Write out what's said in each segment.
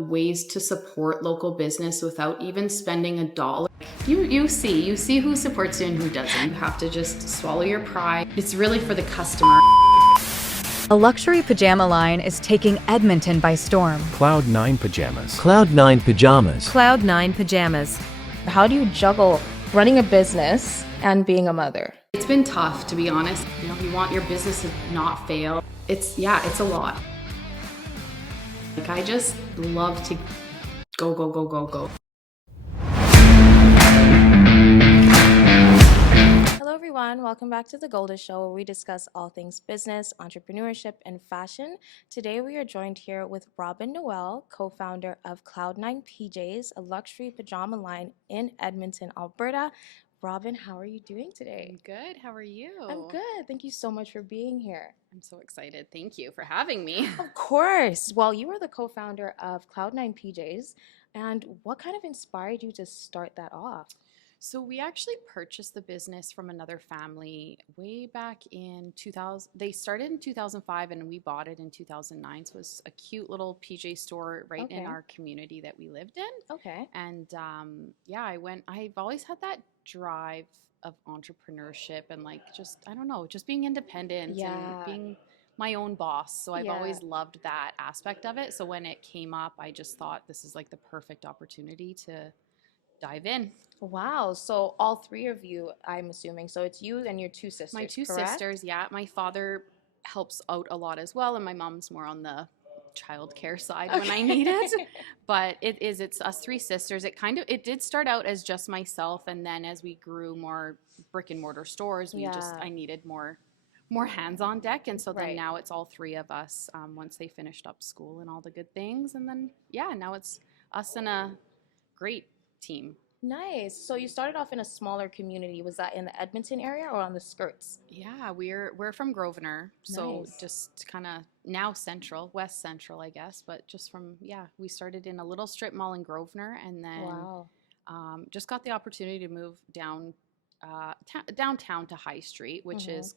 ways to support local business without even spending a dollar. You see who supports you and who doesn't. You have to just swallow your pride. It's really for the customer. A luxury pajama line is taking Edmonton by storm. Cloud Nine PJs. Cloud Nine PJs. Cloud Nine PJs. How do you juggle running a business and being a mother? It's been tough, to be honest. You want your business to not fail. It's a lot. Like, I just love to go, go, go, go, go. Hello everyone, welcome back to The GoldaShow, where we discuss all things business, entrepreneurship, and fashion. Today we are joined here with Robyn Noel, co-founder of Cloud Nine PJs, a luxury pajama line in Edmonton, Alberta. Robyn, how are you doing today? I'm good. How are you? I'm good. Thank you so much for being here. I'm so excited. Thank you for having me. Of course. Well, you are the co-founder of Cloud Nine PJs, and what kind of inspired you to start that off? So we actually purchased the business from another family way back in 2000. They started in 2005 and we bought it in 2009. So it was a cute little PJ store right in our community that we lived in. Okay. And I've always had that drive of entrepreneurship and just being independent and being my own boss. So I've always loved that aspect of it. So when it came up, I just thought this is like the perfect opportunity to dive in. Wow. So all three of you, I'm assuming. So it's you and your two sisters. My two correct? sisters, yeah. My father helps out a lot as well, and my mom's more on the childcare side when I need it. But it's us three sisters. It did start out as just myself, and then as we grew more brick and mortar stores, I needed more hands on deck, and so then now it's all three of us once they finished up school and all the good things, and then now it's us and a great team. Nice. So you started off in a smaller community. Was that in the Edmonton area or on the skirts? Yeah, we're from Grosvenor, so Nice. just kind of now west central, I guess, but just we started in a little strip mall in Grosvenor, and then just got the opportunity to move downtown to High Street, which is,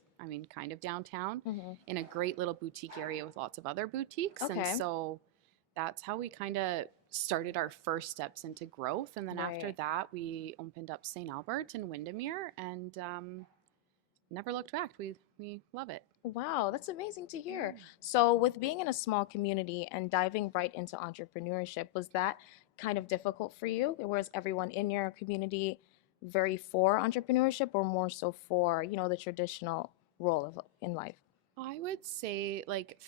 kind of downtown, in a great little boutique area with lots of other boutiques, and so that's how we kind of started our first steps into growth. And then after that, we opened up St. Albert and Windermere, and never looked back. We love it. Wow, that's amazing to hear. So with being in a small community and diving right into entrepreneurship, was that kind of difficult for you? Was everyone in your community very for entrepreneurship, or more so for, the traditional role in life? I would say,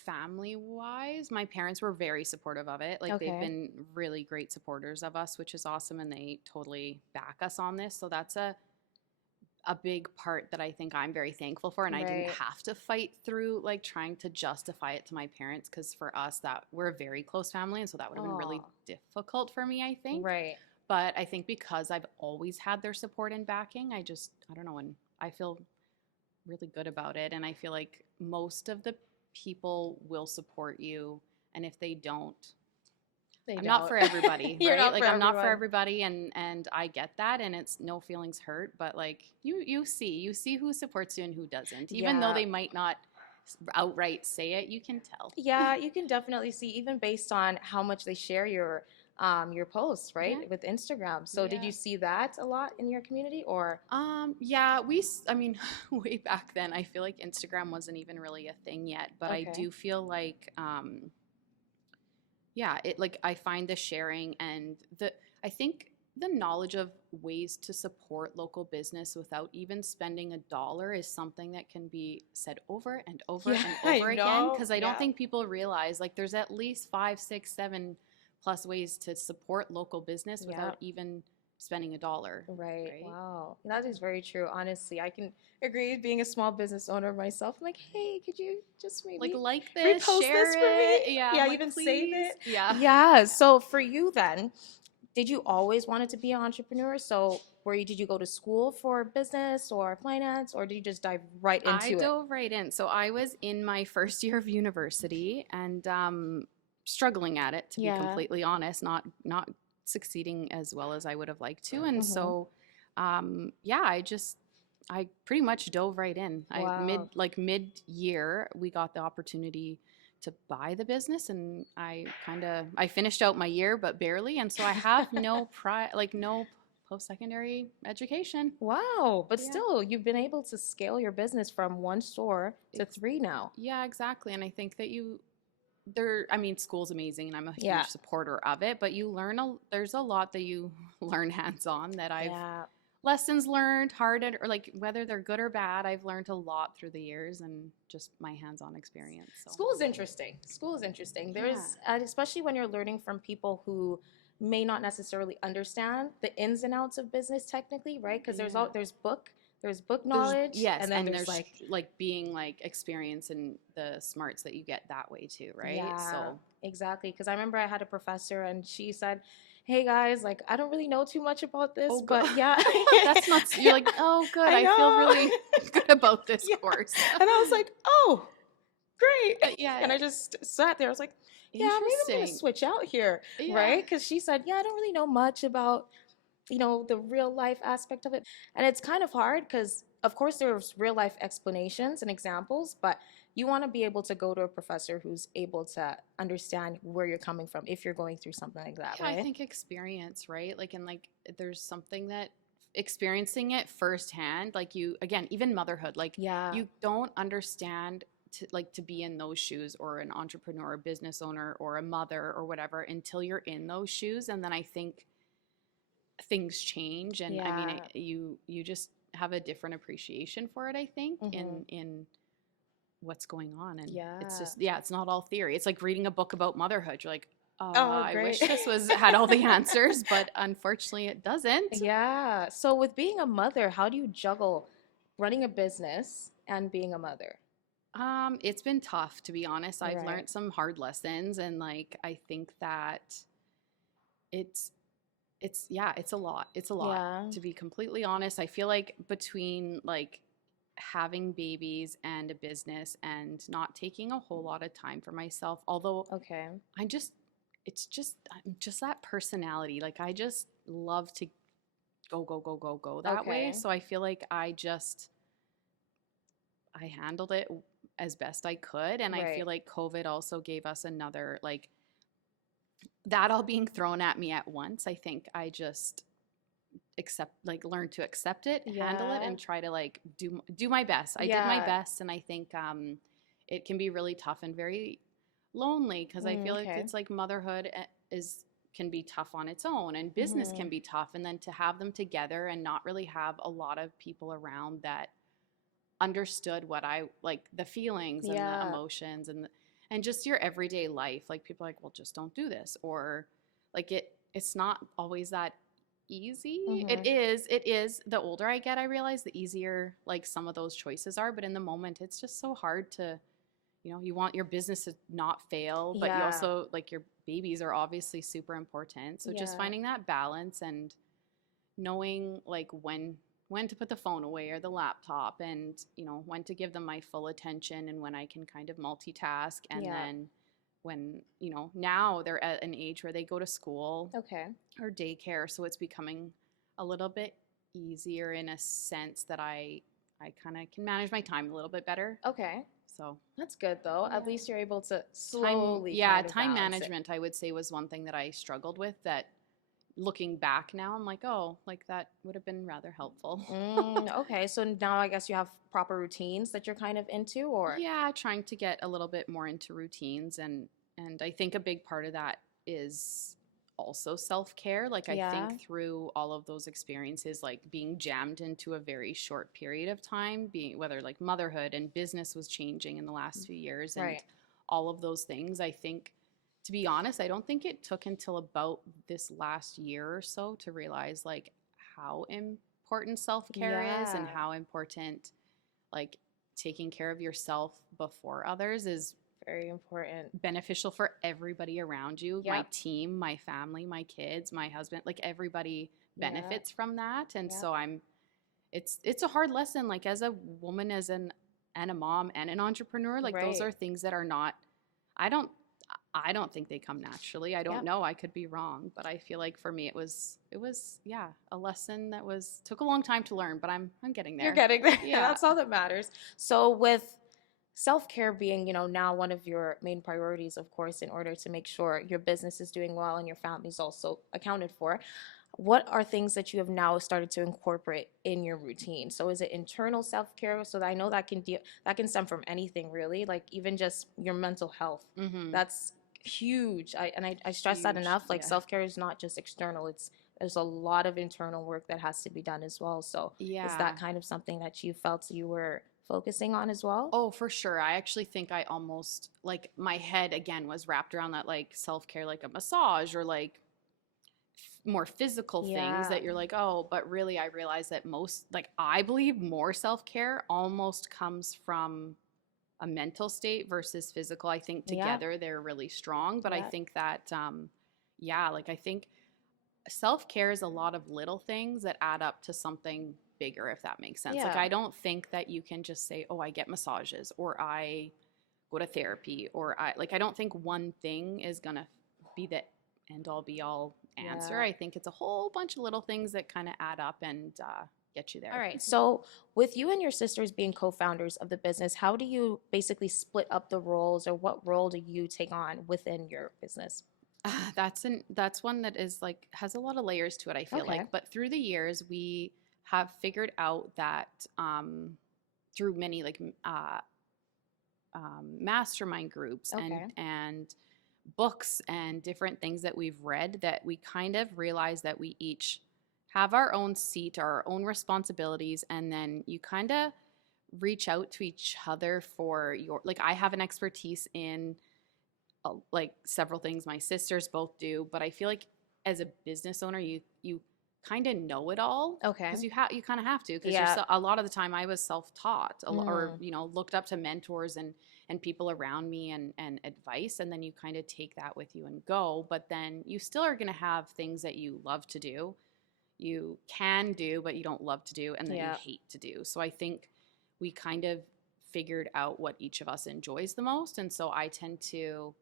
family-wise, my parents were very supportive of it. They've been really great supporters of us, which is awesome, and they totally back us on this. So that's a big part that I think I'm very thankful for, and I didn't have to fight through, trying to justify it to my parents, because for us, that we're a very close family, and so that would have been really difficult for me, I think. Right. But I think because I've always had their support and backing, I don't know, and I feel really good about it, and I feel like most of the people will support you, and if they don't, I'm not for everybody. I'm not for everybody, and I get that, and it's no feelings hurt, but you see who supports you and who doesn't, even though they might not outright say it. You can tell. Yeah, you can definitely see, even based on how much they share your posts, right? With Instagram. So did you see that a lot in your community, or? Way back then, I feel like Instagram wasn't even really a thing yet, but I do feel like, I find the sharing and I think the knowledge of ways to support local business without even spending a dollar is something that can be said over and over and over again, because I don't think people realize, there's at least 5, 6, 7 plus ways to support local business without even spending a dollar. Right. Wow. That is very true. Honestly, I can agree. Being a small business owner myself, I'm like, hey, could you just maybe like this, repost share this for it? me? Yeah, even save it. Yeah. So for you then, did you always wanted to be an entrepreneur? So did you go to school for business or finance, or did you just dive right into it? I dove right in. So I was in my first year of university and struggling at it, to be completely honest, not succeeding as well as I would have liked to. And so, I pretty much dove right in. Wow. Mid-year, we got the opportunity to buy the business, and I finished out my year, but barely. And so I have no no post-secondary education. Wow. But Yeah. still, you've been able to scale your business from one store to three now. Yeah, exactly. And I think that school's amazing and I'm a Yeah. huge supporter of it, but there's a lot that you learn hands-on that lessons learned, or like whether they're good or bad, I've learned a lot through the years and just my hands-on experience. So. School is interesting. There's, especially when you're learning from people who may not necessarily understand the ins and outs of business technically, right? Because there's book knowledge, Yes, and then there's like being like experience and the smarts that you get that way too, right? Yeah, So exactly. Because I remember I had a professor and she said, "Hey guys, like I don't really know too much about this, but yeah." That's not. You're like, oh, good. I feel really good about this course. And I was like, "Oh, great." Yeah. And I just sat there. I was like, "Yeah, maybe I'm gonna switch out here, right?" Because she said, "Yeah, I don't really know much about, the real life aspect of it." And it's kind of hard because, of course, there's real life explanations and examples, but you want to be able to go to a professor who's able to understand where you're coming from if you're going through something like that, right? I think experience, right? Like, and like, there's something that experiencing it firsthand, like again, even motherhood, like you don't understand to be in those shoes, or an entrepreneur, or business owner, or a mother, or whatever, until you're in those shoes. And then I think things change, and I mean, you just have a different appreciation for it, I think, in what's going on. And it's just, it's not all theory. It's like reading a book about motherhood. You're like, I wish this had all the answers, but unfortunately it doesn't. Yeah. So with being a mother, how do you juggle running a business and being a mother? It's been tough, to be honest. I've learned some hard lessons, and like, I think that it's a lot. It's a lot, to be completely honest. I feel like between like having babies and a business and not taking a whole lot of time for myself, although I'm just that personality. Like, I just love to go that way. So I feel like I handled it as best I could. And I feel like COVID also gave us another, like, that all being thrown at me at once. I think I just learn to accept it, handle it, and try to like do my best. I did my best, and I think it can be really tough and very lonely, because I feel like it's like motherhood can be tough on its own, and business can be tough, and then to have them together and not really have a lot of people around that understood what I like, the feelings and the emotions and just your everyday life. Like, people are like, well, just don't do this, or like it's not always that easy. It is. The older I get, I realize the easier like some of those choices are, but in the moment it's just so hard to, you want your business to not fail, but you also, like, your babies are obviously super important. So just finding that balance and knowing like when to put the phone away or the laptop, and when to give them my full attention, and when I can kind of multitask, and then when now they're at an age where they go to school or daycare, so it's becoming a little bit easier in a sense that I kind of can manage my time a little bit better. So that's good, though. At least you're able to slowly time management, I would say, was one thing that I struggled with, that looking back now, I'm like, oh, like that would have been rather helpful. So now I guess you have proper routines that you're kind of into, or? Yeah, trying to get a little bit more into routines, and I think a big part of that is also self-care. Like, I think through all of those experiences, like being jammed into a very short period of time, whether like motherhood and business was changing in the last few years, and all of those things, I think, to be honest, I don't think it took until about this last year or so to realize like how important self-care is, and how important like taking care of yourself before others is very important, beneficial for everybody around you. My team, my family, my kids, my husband, like everybody benefits from that. And so it's a hard lesson, like as a woman, and a mom and an entrepreneur, like those are things that are not, I don't think they come naturally. I don't know. I could be wrong, but I feel like for me it was a lesson that took a long time to learn, but I'm getting there. You're getting there. Yeah, that's all that matters. So with self-care being, now one of your main priorities, of course, in order to make sure your business is doing well and your family's also accounted for, what are things that you have now started to incorporate in your routine? So is it internal self-care? So that I know that can stem from anything really, like even just your mental health. Mm-hmm. That's huge. I stress that Huge. enough. Like Yeah. self-care is not just external. There's a lot of internal work that has to be done as well. So is Yeah. that kind of something that you felt you were focusing on as well? Oh, for sure. I actually think I almost like my head again was wrapped around that like self care, like a massage or like more physical things Yeah. that you're like, oh, but really I realize that most, like, I believe more self care almost comes from a mental state versus physical. I think Yeah. together they're really strong, but I Yeah. think that, yeah, like I think self care is a lot of little things that add up to something bigger, if that makes sense. Like, Yeah. I don't think that you can just say, oh, I get massages or I go to therapy or I don't think one thing is going to be the end all be all answer. Yeah. I think it's a whole bunch of little things that kind of add up and get you there. All right. So, with you and your sisters being co-founders of the business, how do you basically split up the roles, or what role do you take on within your business? That's one that is like has a lot of layers to it, I feel Okay. like. But through the years, we have figured out that through many like mastermind groups Okay. and books and different things that we've read, that we kind of realize that we each have our own seat, our own responsibilities, and then you kind of reach out to each other for your, like, I have an expertise in like several things, my sisters both do, but I feel like as a business owner you kind of know it all, Okay. because you kind of have to, because Yeah. a lot of the time I was self-taught or Mm. looked up to mentors and people around me and advice, and then you kind of take that with you and go, but then you still are going to have things that you love to do, you can do but you don't love to do, and that you Yeah. hate to do. So I think we kind of figured out what each of us enjoys the most, and so I tend to,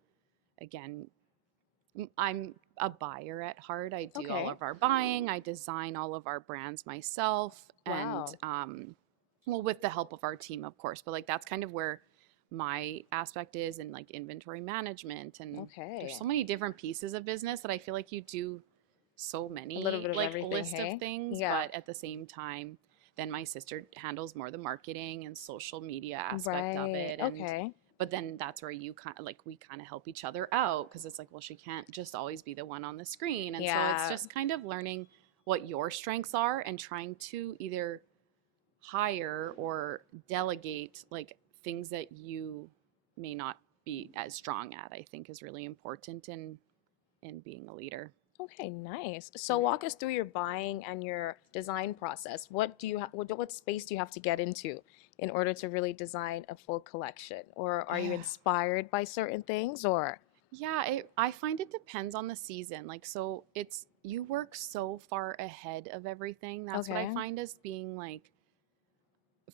again, I'm a buyer at heart. I do all Okay. of our buying. I design all of our brands myself, and Wow. well, with the help of our team, of course. But like that's kind of where my aspect is, in like inventory management. And there's Okay. so many different pieces of business that I feel like you do so A little many bit of like everything, list of hey? things, Yeah. but at the same time, then my sister handles more the marketing and social media aspect of Right. it, and Okay. but then that's where you kind of like we kind of help each other out, because it's like, well, she can't just always be the one on the screen, and so it's Yeah. just kind of learning what your strengths are and trying to either hire or delegate like things that you may not be as strong at, I think is really important in being a leader. Okay, nice. So walk us through your buying and your design process. What space do you have to get into in order to really design a full collection? Or are you inspired by certain things or Yeah, I find it depends on the season. Like, so it's you work so far ahead of everything. That's what I okay. find as being like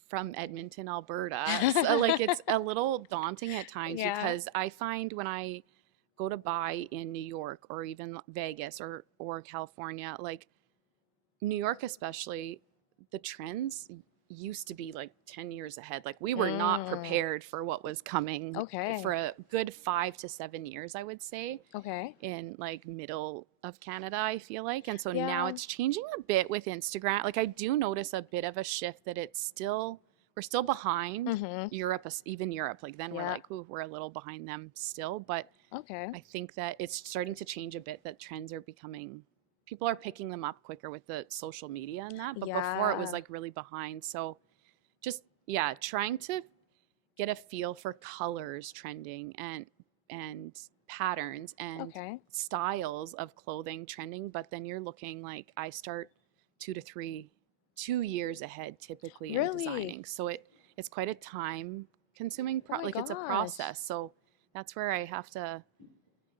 from Edmonton, Alberta. So, like, it's a little daunting at times, Yeah. because I find when I go to buy in New York or even Vegas or California, like New York especially, the trends used to be like 10 years ahead. Like, we were not Mm, prepared for what was coming okay. for a good 5 to 7 years, I would say, Okay. in like middle of Canada, I feel like. And so now Yeah. it's changing a bit with Instagram. Like, I do notice a bit of a shift that we're still behind Mm-hmm. Europe, even Europe. Like, then we're Yeah. like, ooh, we're a little behind them still. But Okay. I think that it's starting to change a bit, that trends are becoming, people are picking them up quicker with the social media and that. But before it was Yeah. like really behind. So just, yeah, trying to get a feel for colors trending and patterns and Okay. styles of clothing trending, but then you're looking like I start 2 years ahead typically in Really? designing. So it's quite a time consuming Oh my like it's a gosh. process. So that's where I have to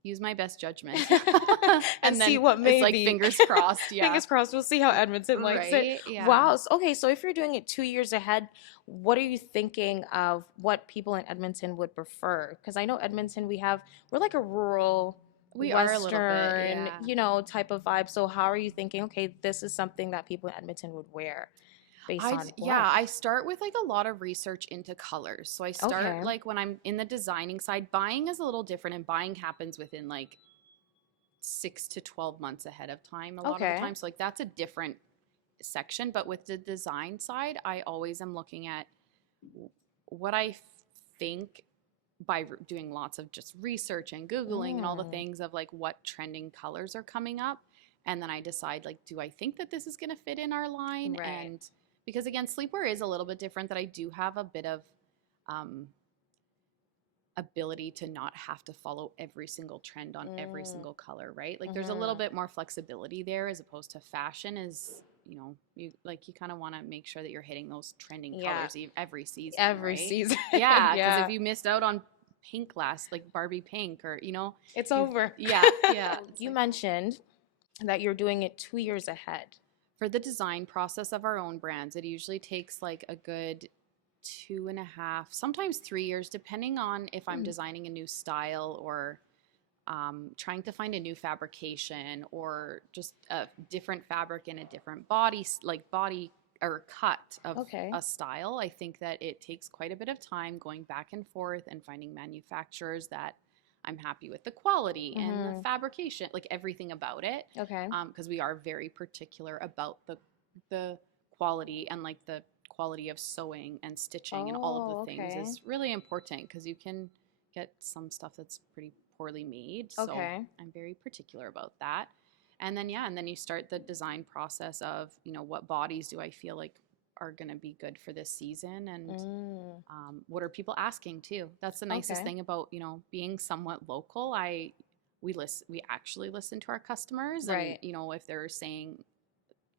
use my best judgment. And And see then what it's may like be. fingers crossed, yeah. Fingers crossed. We'll see how Edmonton likes it. Right? Yeah. Wow. Okay, so if you're doing it 2 years ahead, what are you thinking of what people in Edmonton would prefer? Because I know Edmonton, we're like a rural, We are a little bit, Western, yeah. type of vibe. So how are you thinking, okay, this is something that people in Edmonton would wear? based on Yeah, what? I start with like a lot of research into colors. So I start Okay. like when I'm in the designing side, buying is a little different, and buying happens within like 6 to 12 months ahead of time a lot of the Okay. time. So like that's a different section. But with the design side, I always am looking at what I think by doing lots of just research and Googling and all the Mm, things of like what trending colors are coming up. And then I decide, like, do I think that this is going to fit in our line? right. And because again, sleepwear is a little bit different, that I do have a bit of um, ability to not have to follow every single trend on every Mm, single color, right? Like there's a little mm-hmm. bit more flexibility there as opposed to fashion is, you kind of want to make sure that you're hitting those trending Yeah. colors every season, Every right? season. Yeah, because if Yeah. you missed out on pink last, like Barbie pink, or It's you over. yeah, yeah. So It's you like mentioned that you're doing it 2 years ahead. for the design process of our own brands, it usually takes like a good 2.5, sometimes 3 years, depending on if I'm Mm. designing a new style or trying to find a new fabrication or just a different fabric in a different body or cut of Okay. a style. I think that it takes quite a bit of time going back and forth and finding manufacturers that I'm happy with the quality and the Mm-hmm. fabrication, like everything about it. Okay. Because we are very particular about the quality, and like the quality of sewing and stitching and all of the Oh, things okay. is really important, because you can get some stuff that's pretty poorly made. So Okay. I'm very particular about that. And then, yeah, and then you start the design process of, what bodies do I feel like are going to be good for this season, and Mm, what are people asking too. That's the nicest okay. thing about, being somewhat local. We actually listen to our customers, and Right. if they're saying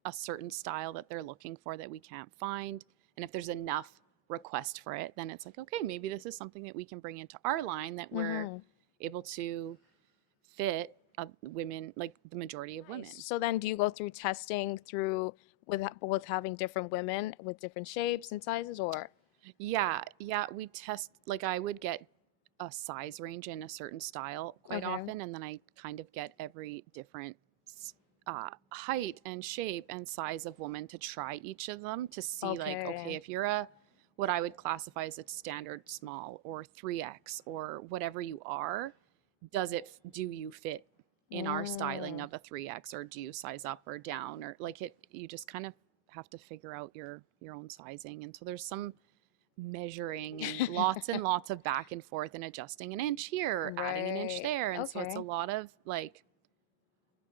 a certain style that they're looking for that we can't find, and if there's enough request for it, then it's like, okay, maybe this is something that we can bring into our line that we're Mm-hmm. able to fit women, like the majority of women. Nice. So then do you go through testing through with having different women with different shapes and sizes, or? Yeah, yeah, we test, like I would get a size range in a certain style quite Okay. often, and then I kind of get every different height and shape and size of woman to try each of them to see, like, okay, Okay. if you're what I would classify as a standard small or 3X or whatever you are, do you fit in our styling Mm, of a 3X, or do you size up or down, or like you just kind of have to figure out your own sizing. And so there's some measuring and lots of back and forth and adjusting an inch here, adding an inch right. there. And so it's a Okay. lot of like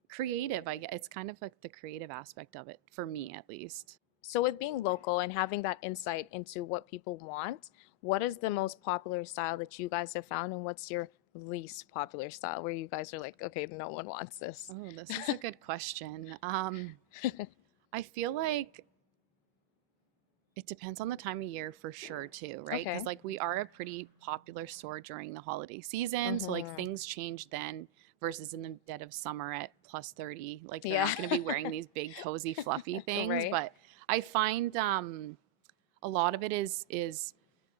creative, I guess. It's kind of like the creative aspect of it, for me at least. So with being local and having that insight into what people want, what is the most popular style that you guys have found, and what's your least popular style where you guys are like, okay, no one wants this? Oh, this is a good question. I feel like it depends on the time of year for sure too, right? Okay. Because like we are a pretty popular store during the holiday season, so like Mm-hmm. things change then versus in the dead of summer at plus 30. Like they're Yeah. not going to be wearing these big cozy fluffy things, Right. but I find a lot of it is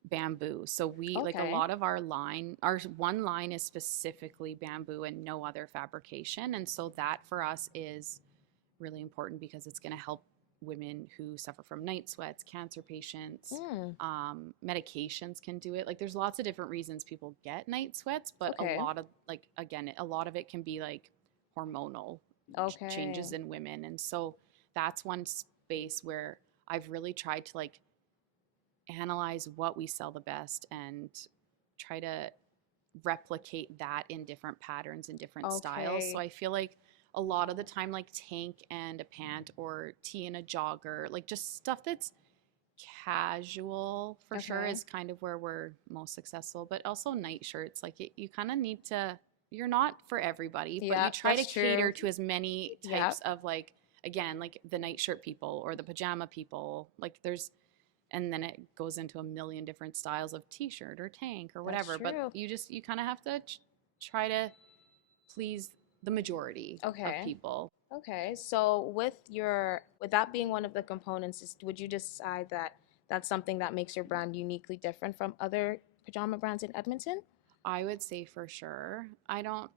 bamboo. So we like a Okay. lot of our one line is specifically bamboo and no other fabrication, and so that for us is really important because it's going to help women who suffer from night sweats, cancer patients, Mm, medications can do it. Like there's lots of different reasons people get night sweats, but a okay. lot of like again, a lot of it can be like hormonal changes Okay. in women, and so that's one space where I've really tried to like analyze what we sell the best and try to replicate that in different patterns and different styles. So Okay. I feel like a lot of the time, like tank and a pant or tee and a jogger, like just stuff that's casual for sure Okay. is kind of where we're most successful. But also night shirts, like you kind of need to, you're not for everybody, but Yeah, you try to that's true. cater to as many Yeah, types of like, again, like the night shirt people or the pajama people. Like there's, and then it goes into a million different styles of t-shirt or tank or that's whatever, but true. you kind of have to try to please the majority of Okay. people. Okay. So with that being one of the components, would you decide that that's something that makes your brand uniquely different from other pajama brands in Edmonton? I would say for sure. I don't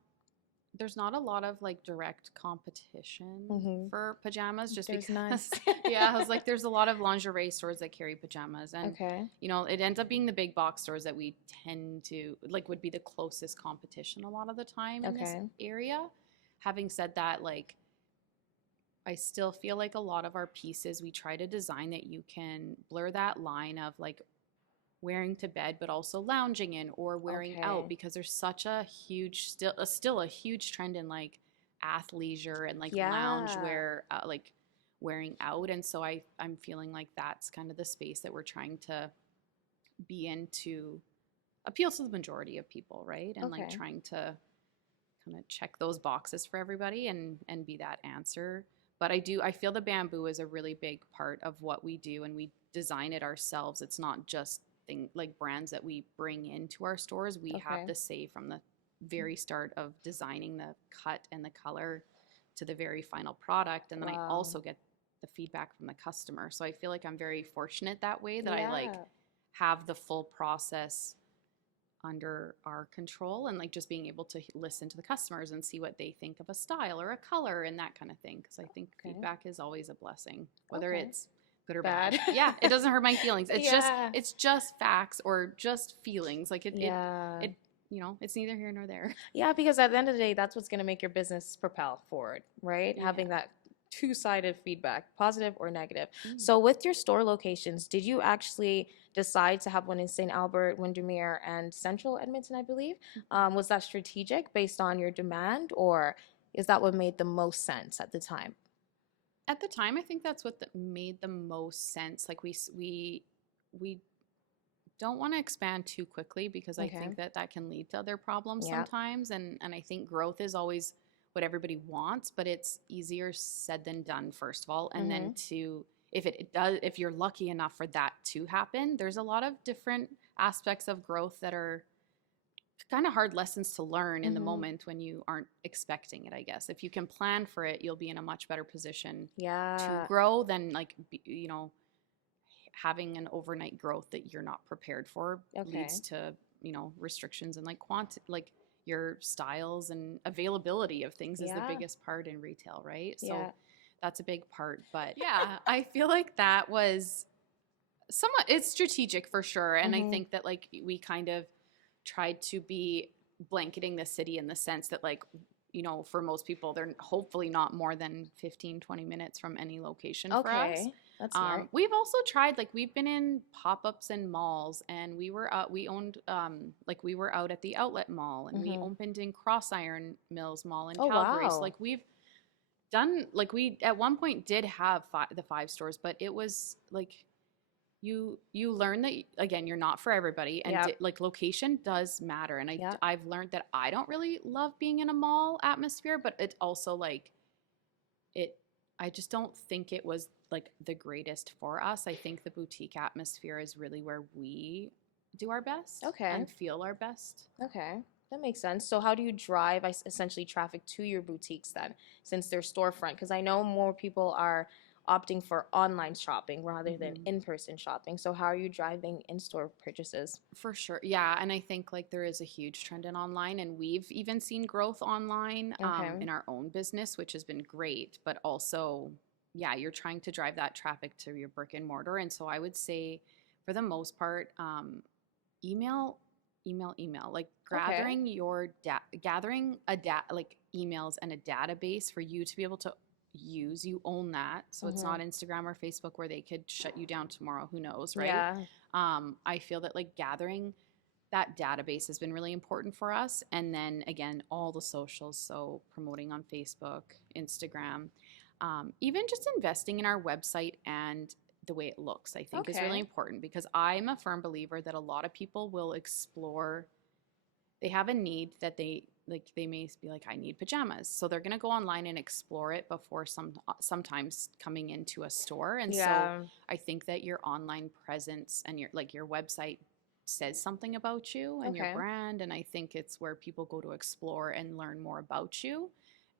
there's not a lot of like direct competition for pajamas just There's none. because yeah, I was like there's a lot of lingerie stores that carry pajamas and Okay. you know, it ends up being the big box stores that we tend to like would be the closest competition a lot of the time in this Okay. area. Having said that, like I still feel like a lot of our pieces we try to design that you can blur that line of like wearing to bed but also lounging in or wearing Okay. out because there's such a huge still a huge trend in like athleisure and like lounge Yeah. wear like wearing out, and so I'm feeling like that's kind of the space that we're trying to be in to appeal to the majority of people, right? And like Okay. trying to kind of check those boxes for everybody and be that answer. But I feel the bamboo is a really big part of what we do, and we design it ourselves. It's not just like brands that we bring into our stores. We Okay. have to say from the very start of designing the cut and the color to the very final product, and then I Wow. also get the feedback from the customer. So I feel like I'm very fortunate that way that I like Yeah. have the full process under our control and like just being able to listen to the customers and see what they think of a style or a color and that kind of thing, because I think Okay. feedback is always a blessing, whether Okay. it's good or bad. Bad. Yeah, it doesn't hurt my feelings. Yeah. It's just facts or just feelings. Like Yeah. it you know, it's neither here nor there. Yeah, because at the end of the day, that's what's going to make your business propel forward, right? Having Yeah. that two-sided feedback, positive or negative. Mm. So with your store locations, did you actually decide to have one in St. Albert, Windermere, and Central Edmonton, I believe? Was that strategic based on your demand, or is that what made the most sense at the time? At the time, I think that's what made the most sense. Like we don't want to expand too quickly because I Okay. think that can lead to other problems Yeah. sometimes. And I think growth is always what everybody wants, but it's easier said than done, first of all. And then if you're lucky enough for that to happen, there's a lot of different aspects of growth that are kind of hard lessons to learn in the moment when you aren't expecting it, I guess. If you can plan for it, you'll be in a much better position to Yeah. grow than like, you know, having an overnight growth that you're not prepared for Okay. leads to, you know, restrictions and like like your styles and availability of things is the Yeah. biggest part in retail, right? So Yeah. that's a big part. But yeah, I feel like that was somewhat, it's strategic for sure. And I think that like we kind of tried to be blanketing the city in the sense that like, you know, for most people, they're hopefully not more than 15, 20 minutes from any location for us. Okay. That's smart. We've also tried, like we've been in pop-ups in malls, and we were we owned like we were out at the Outlet Mall, and we opened in Cross Iron Mills Mall in Oh, Calgary. So wow. like we've done, like we at one point did have the 5 stores, but it was like you learn that again you're not for everybody, and Yep. like location does matter. And Yep. I've learned that I don't really love being in a mall atmosphere, but it's also like I just don't think it was like the greatest for us. I think the boutique atmosphere is really where we do our best Okay. and feel our best. Okay, that makes sense. So how do you drive essentially traffic to your boutiques then, since they're storefront? Because I know more people are opting for online shopping rather than in-person shopping. So how are you driving in-store purchases? For sure. Yeah. And I think like there is a huge trend in online, and we've even seen growth online Okay. in our own business, which has been great. But also, yeah, you're trying to drive that traffic to your brick and mortar. And so I would say for the most part, email, like gathering like emails and a database for you to be able to use. You own that, so it's not Instagram or Facebook where they could shut you down tomorrow. Who knows, right? Yeah. I feel that like gathering that database has been really important for us, and then again all the socials, so promoting on Facebook, Instagram, even just investing in our website and the way it looks, I think is really important, because I'm a firm believer that a lot of people will explore. They have a need that they may be like, I need pajamas. So they're going to go online and explore it before sometimes coming into a store. And Yeah. so I think that your online presence and your website says something about you and your Okay. brand. And I think it's where people go to explore and learn more about you.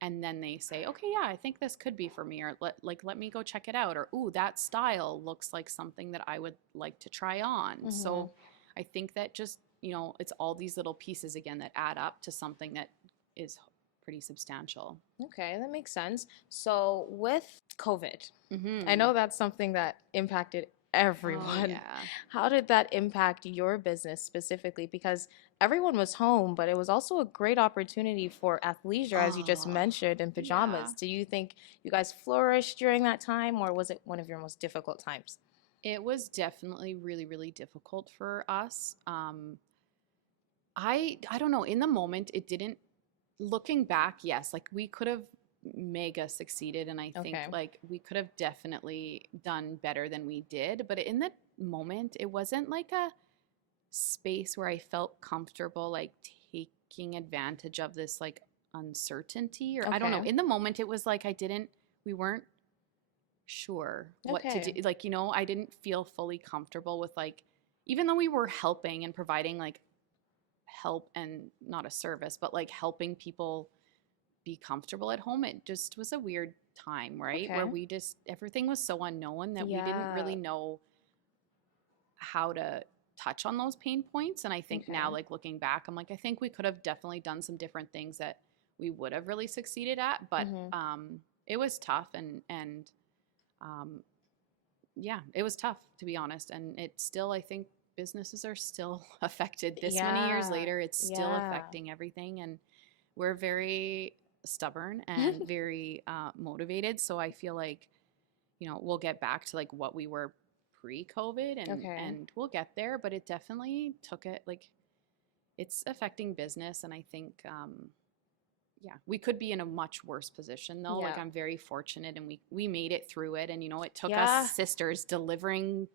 And then they say, okay, yeah, I think this could be for me, or let me go check it out. Or, ooh, that style looks like something that I would like to try on. So I think that just, you know, it's all these little pieces again that add up to something that is pretty substantial. Okay, that makes sense. So with COVID, Mm-hmm. I know that's something that impacted everyone. Oh, yeah. How did that impact your business specifically? Because everyone was home, but it was also a great opportunity for athleisure, as you just Oh, mentioned, in yeah. pajamas. Do you think you guys flourished during that time, or was it one of your most difficult times? It was definitely really, really difficult for us. I don't know. In the moment, it didn't. Looking back, yes, like we could have mega succeeded, and I think Okay. like we could have definitely done better than we did. But in the moment, it wasn't like a space where I felt comfortable like taking advantage of this like uncertainty, or I don't know. Okay. In the moment, it was like we weren't sure what to do. Okay. Like, I didn't feel fully comfortable with like, even though we were helping and providing like help and not a service, but like helping people be comfortable at home, it just was a weird time, right? Where Okay. everything was so unknown that we didn't Yeah. really know how to touch on those pain points. And I think Okay. now, like looking back, I'm like, I think we could have definitely done some different things that we would have really succeeded at. But it was tough, and um, yeah, it was tough, to be honest. And it's still, I think businesses are still affected this many years Yeah. later. It's still Yeah. affecting everything. And we're very stubborn and very motivated. So I feel like, we'll get back to like what we were pre-COVID, Okay. and we'll get there. But it definitely took it, like, it's affecting business. And I think, yeah, we could be in a much worse position though. Like, Yeah. I'm very fortunate, and we made it through it. And it took Yeah. us sisters delivering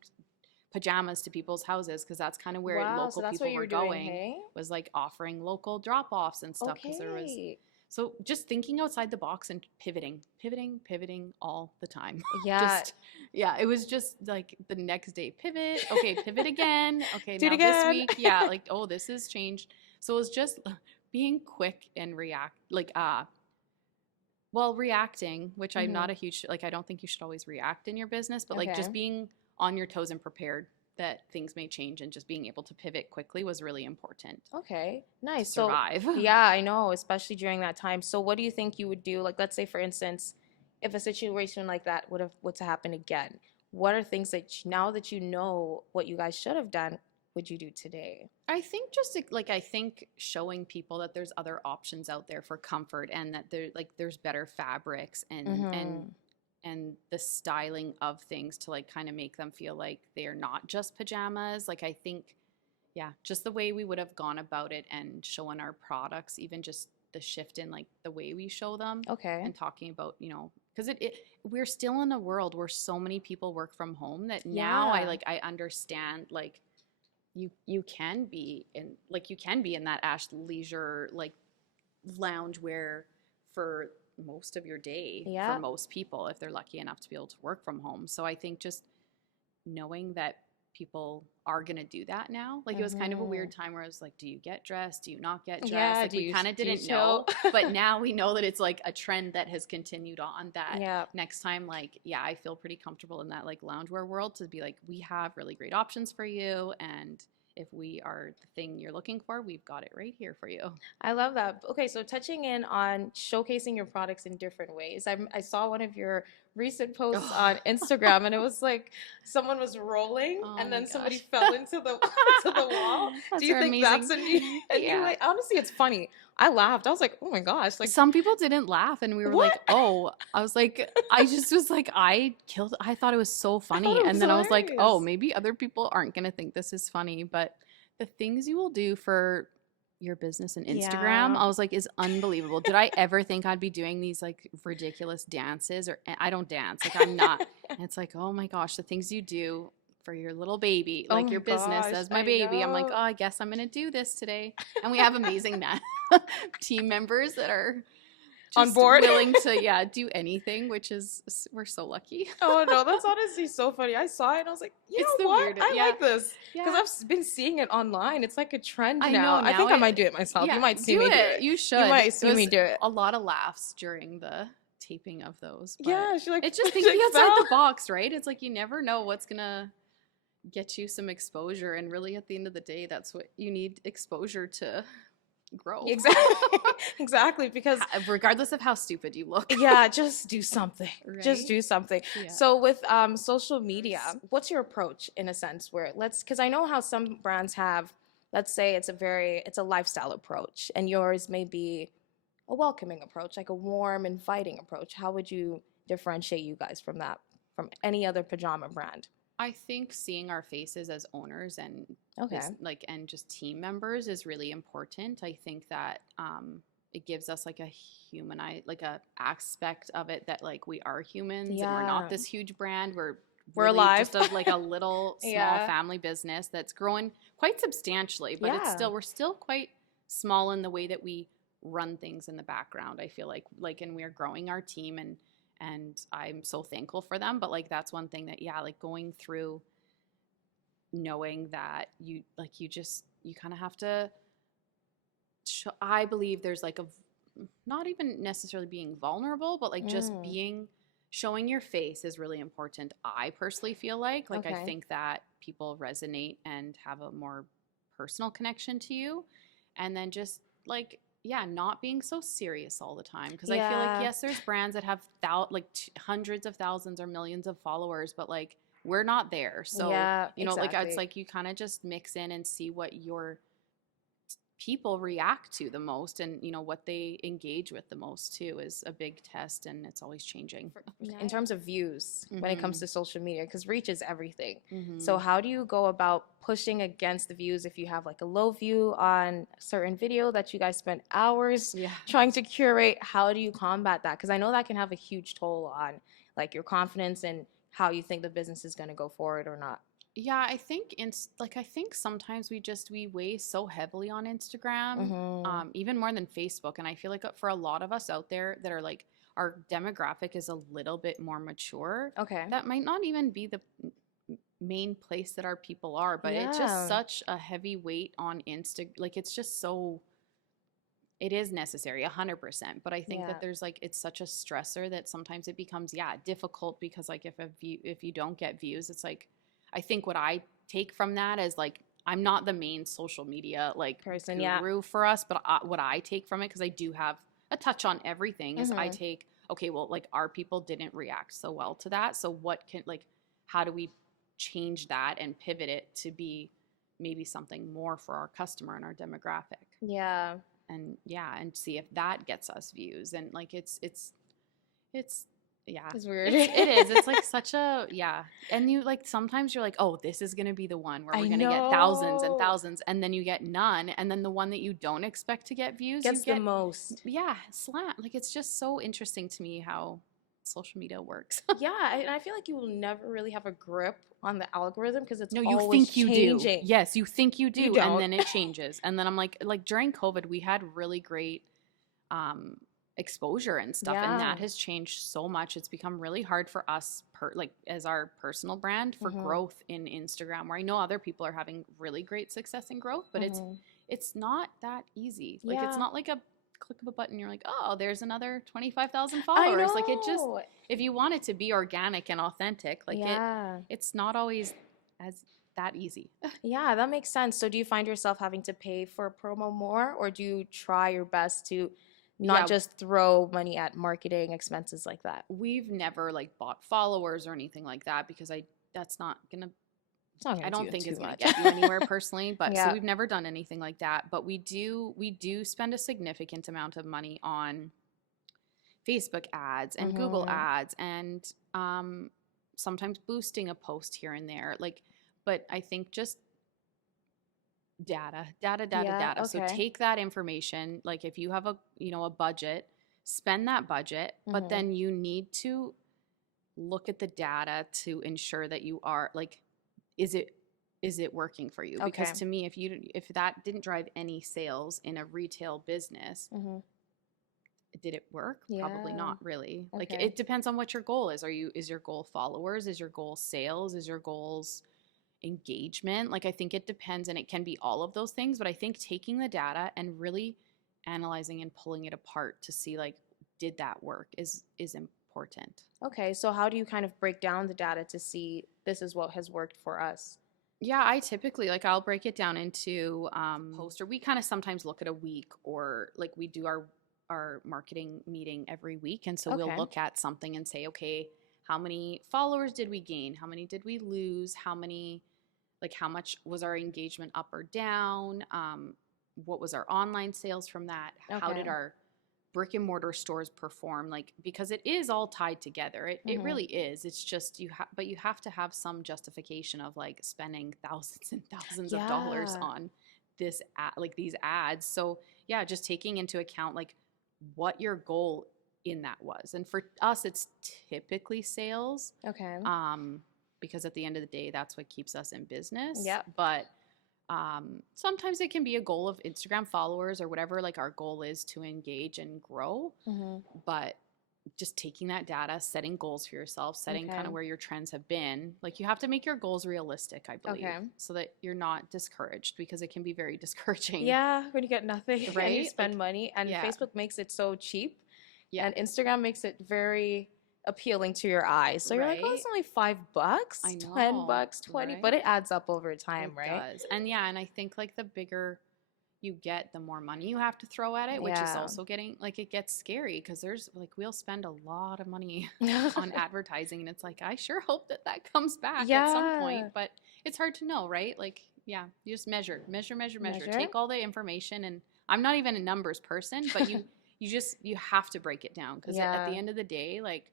pajamas to people's houses, because that's kind of where Wow, so local that's people what you were were doing, going, hey? was like offering local drop-offs and stuff, because there was, Okay. so just thinking outside the box and pivoting all the time. Yeah. Yeah, it was just like the next day pivot, okay, pivot again, okay, Do it now this again. week, yeah, like, oh, this has changed. So it was just being quick and reacting, which I'm not a huge, like, I don't think you should always react in your business, but like just Okay. being on your toes and prepared that things may change, and just being able to pivot quickly was really important Okay. to Nice. So, survive. yeah, I know, especially during that time. So, what do you think you would do? Like, let's say, for instance, if a situation like that would to happen again, what are things that now that you know what you guys should have done, would you do today? I think just like, I think showing people that there's other options out there for comfort, and that there's better fabrics, and the styling of things to like kind of make them feel like they are not just pajamas. Like, I think, yeah, just the way we would have gone about it and showing our products, even just the shift in like the way we show them, Okay. and talking about, because we're still in a world where so many people work from home, that now Yeah. I understand, like, you can be in that athleisure like lounge wear for most of your day, Yeah. for most people, if they're lucky enough to be able to work from home. So I think just knowing that people are going to do that now, like, it was kind of a weird time where I was like, do you get dressed, do you not get dressed? Yeah, Like, we kind of do you didn't know. chill? But now we know that it's like a trend that has continued on, that Yeah. next time, like, yeah, I feel pretty comfortable in that like loungewear world to be like, we have really great options for you, and if we are the thing you're looking for, we've got it right here for you. I love that. Okay, so touching in on showcasing your products in different ways. I saw one of your recent posts on Instagram, and it was like someone was rolling, Oh and my then somebody gosh. fell into the to the wall. That's Do you think that's amazing. a new Yeah. way? Honestly, it's funny. I laughed. I was like, oh my gosh, like Some people didn't laugh, and we were what? like, oh, I was like, I just was like, I thought it was so I thought funny. it And was then I was like, oh, hilarious. maybe other people aren't going to think this is funny. But the things you will do for your business and Instagram, Yeah. I was like, is unbelievable. Did I ever think I'd be doing these like ridiculous dances? Or I don't dance. Like, I'm not. And it's like, oh my gosh, the things you do for your little baby, Oh like my your business gosh, as my I baby. I'm like, know. oh, I guess I'm going to do this today. And we have amazing team members that are On just board. willing to do anything, which is, we're so lucky. Oh no, that's honestly so funny. I saw it and I was like, you It's know the what? weirdest. I Yeah. like this. Because Yeah. I've been seeing it online. It's like a trend I now. know, I think now I might do it myself. Yeah, You might see me do it. You should. You might It see me was do it. a lot of laughs during the taping of those. But Yeah, she like it's just she, thinking like, outside fell. the box, right? It's like you never know what's gonna get you some exposure, and really at the end of the day, that's what you need exposure to grow. Exactly. Exactly. Because Regardless of how stupid you look. yeah, just do something. Just Right? do something. Yeah. So with social media, what's your approach in a sense where because I know how some brands have, let's say it's a lifestyle approach, and yours may be a welcoming approach, like a warm, inviting approach. How would you differentiate you guys from that, from any other pajama brand? I think seeing our faces as owners and Okay. and just team members is really important. I think that it gives us like a like a aspect of it that like we are humans and we're Yeah. not this huge brand. We're We're really alive. just like a little small Yeah. family business that's growing quite substantially, but Yeah. we're still quite small in the way that we run things in the background. I feel like and we're growing our team and I'm so thankful for them. But like that's one thing that like going through knowing that you kind of have to I believe there's like not even necessarily being vulnerable, but like just showing your face is really important. I personally feel like I Okay. think that people resonate and have a more personal connection to you. And then just like not being so serious all the time, because I feel like Yeah. yes, there's brands that have hundreds of thousands or millions of followers, but like we're not there. So Yeah, like it's exactly. like you kind of just mix in and see what your people react to the most, and what they engage with the most too is a big test, and it's always changing. In terms of views when it comes to social media, because reach is everything. Mm-hmm. So how do you go about pushing against the views if you have like a low view on a certain video that you guys spent hours trying to curate? How do you combat that? Because I know that can have a huge toll on like your confidence and how you think the business is going to go forward or not. Yeah, I think I think sometimes we weigh so heavily on Instagram, even more than Facebook, and I feel like for a lot of us out there that are like our demographic is a little bit more mature. Okay. That might not even be the main place that our people are, but it's just such a heavy weight on Insta. Like it's just so. It is necessary, 100%. But I think that there's like it's such a stressor that sometimes it becomes difficult, because like if you don't get views, it's like. I think what I take from that is like I'm not the main social media like person guru for us, but what I take from it, because I do have a touch on everything, is I take okay, well, like our people didn't react so well to that, so what can how do we change that and pivot it to be maybe something more for our customer and our demographic? Yeah. And and see if that gets us views, and like it's yeah, it's weird. It is. It's like such a and you like sometimes you're like, oh, this is gonna be the one where we're gonna get thousands and thousands, and then you get none, and then the one that you don't expect to get views gets you get the most. Yeah, slam. Like it's just so interesting to me how social media works. Yeah, and I feel like you will never really have a grip on the algorithm because it's you always think you changing. do. Yes, you think you do, You don't. and then it changes. And then I'm like during COVID, we had really great exposure and stuff, and that has changed so much. It's become really hard for us as our personal brand for growth in Instagram, where I know other people are having really great success and growth, but it's not that easy. Like it's not like a click of a button you're like, oh, there's another 25,000 followers. Like it just, if you want it to be organic and authentic, like it's not always as that easy. Yeah, that makes sense. So do you find yourself having to pay for a promo more, or do you try your best to not just throw money at marketing expenses like that? We've never like bought followers or anything like that, because that's not gonna I don't think it's gonna get you anywhere personally. But so we've never done anything like that. But we do spend a significant amount of money on Facebook ads and Google ads, and sometimes boosting a post here and there. Like, but I think just data. Okay. So take that information. Like if you have a budget, spend that budget, but then you need to look at the data to ensure that you are like, is it working for you? Because to me, if that didn't drive any sales in a retail business, did it work? Probably not really. Like it depends on what your goal is. Is your goal followers? Is your goal sales? Is your goals engagement? Like I think it depends, and it can be all of those things, but I think taking the data and really analyzing and pulling it apart to see like, did that work is important. Okay, so how do you kind of break down the data to see this is what has worked for us? Yeah, I typically like I'll break it down into poster. We kind of sometimes look at a week, or like we do our marketing meeting every week, and so we'll Okay. look at something and say, okay, how many followers did we gain? How many did we lose? How many, like how much was our engagement up or down? What was our online sales from that? How Okay. did our brick and mortar stores perform, like, because it is all tied together. It Mm-hmm. really is. It's just but you have to have some justification of like spending thousands and thousands of dollars Yeah. on like these ads. So yeah, just taking into account like what your goal in that was. And for us it's typically sales, Okay. um because at the end of the day that's what keeps us in business. Yep. But sometimes it can be a goal of Instagram followers or whatever, like our goal is to engage and grow. Mm-hmm. But just taking that data, setting goals for yourself, setting Okay. kind of where your trends have been, like you have to make your goals realistic, I believe, Okay. so that you're not discouraged, because it can be very discouraging. Yeah, when you get nothing and you Right, spend like, money, and yeah, Facebook makes it so cheap, yeah, and Instagram makes it very appealing to your eyes. So you're like, oh, right, it's only $5, I 10 know, bucks, 20, but right, it adds up over time, it right? does. And yeah, and I think like the bigger you get, the more money you have to throw at it, which is Yeah. also getting like, it gets scary, because there's like we'll spend a lot of money on advertising, and it's like I sure hope that that comes back at some point, Yeah. but it's hard to know, right? Like, yeah, you just measure, Measure. take all the information. And I'm not even a numbers person, but you have to break it down, because at the Yeah. end of the day, like,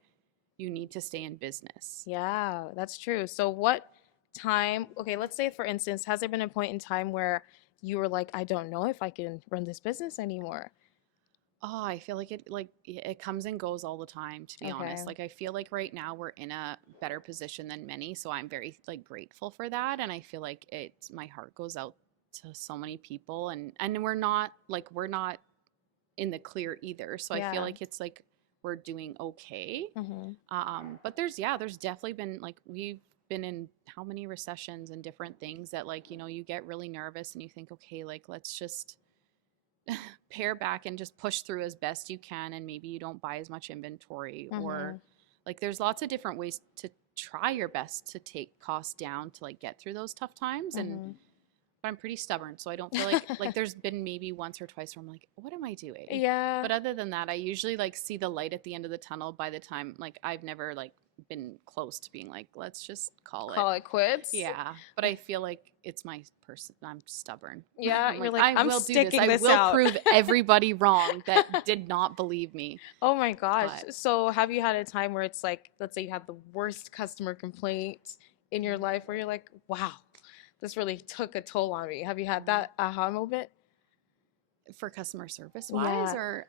you need to stay in business. Yeah, that's true. So what time, okay, let's say for instance, has there been a point in time where you were like, I don't know if I can run this business anymore? Oh, I feel like it comes and goes all the time, to be Okay. honest. Like I feel like right now we're in a better position than many, so I'm very like grateful for that, and I feel like it's my heart goes out to so many people, and we're not in the clear either. So I feel Yeah. like it's like we're doing okay. Mm-hmm. But there's definitely been like we've been in how many recessions and different things that, like, you get really nervous and you think, okay, like let's just pare back and just push through as best you can, and maybe you don't buy as much inventory, Mm-hmm. or like there's lots of different ways to try your best to take costs down to like get through those tough times. And Mm-hmm. but I'm pretty stubborn, so I don't feel like there's been maybe once or twice where I'm like, what am I doing? Yeah. But other than that, I usually like see the light at the end of the tunnel by the time, like, I've never like been close to being like, let's just call it. Call it quits. Yeah, but I feel like it's my person. I'm stubborn. Yeah, I'm you're like, like, I I'm will do this. sticking I this will out. prove everybody wrong that did not believe me. Oh my gosh. But So have you had a time where it's like, let's say you had the worst customer complaint in your life where you're like, wow, this really took a toll on me. Have you had that aha moment? for customer service wise, Yeah. or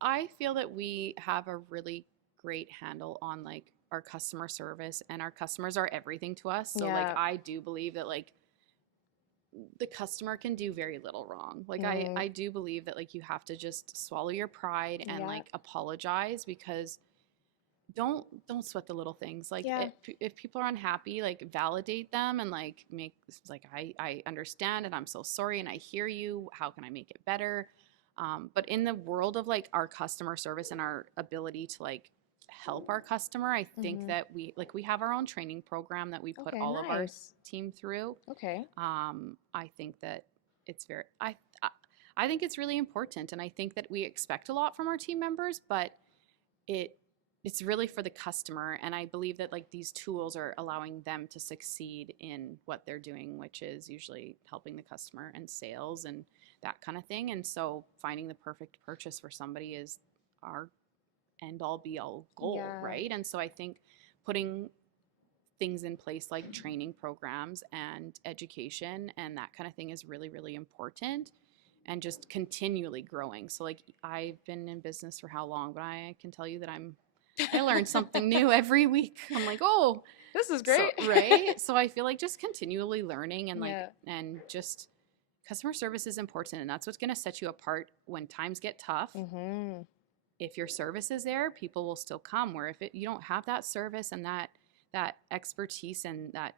I feel that we have a really great handle on like our customer service, and our customers are everything to us. So like Yeah. I do believe that like the customer can do very little wrong. Like Mm, I do believe that like you have to just swallow your pride and yeah. like apologize, because don't sweat the little things. Like Yeah. if people are unhappy, like validate them and like make like I understand and I'm so sorry and I hear you. How can I make it better? But in the world of like our customer service and our ability to like help our customer, I think Mm-hmm. that we have our own training program that we put Okay, all of our nice. team through. Okay. I think that it's very I think it's really important, and I think that we expect a lot from our team members, but it it's really for the customer. And I believe that like these tools are allowing them to succeed in what they're doing, which is usually helping the customer and sales and that kind of thing. And so finding the perfect purchase for somebody is our end all be all goal, Yeah. right? And so I think putting things in place like training programs and education and that kind of thing is really, really important, and just continually growing. So like I've been in business for how long, but I can tell you that I learn something new every week. I'm like, oh, This is so great. right. So I feel like just continually learning, and like Yeah. and just customer service is important, and that's what's going to set you apart when times get tough. Mm-hmm. If your service is there, people will still come. Where if you don't have that service and that expertise and that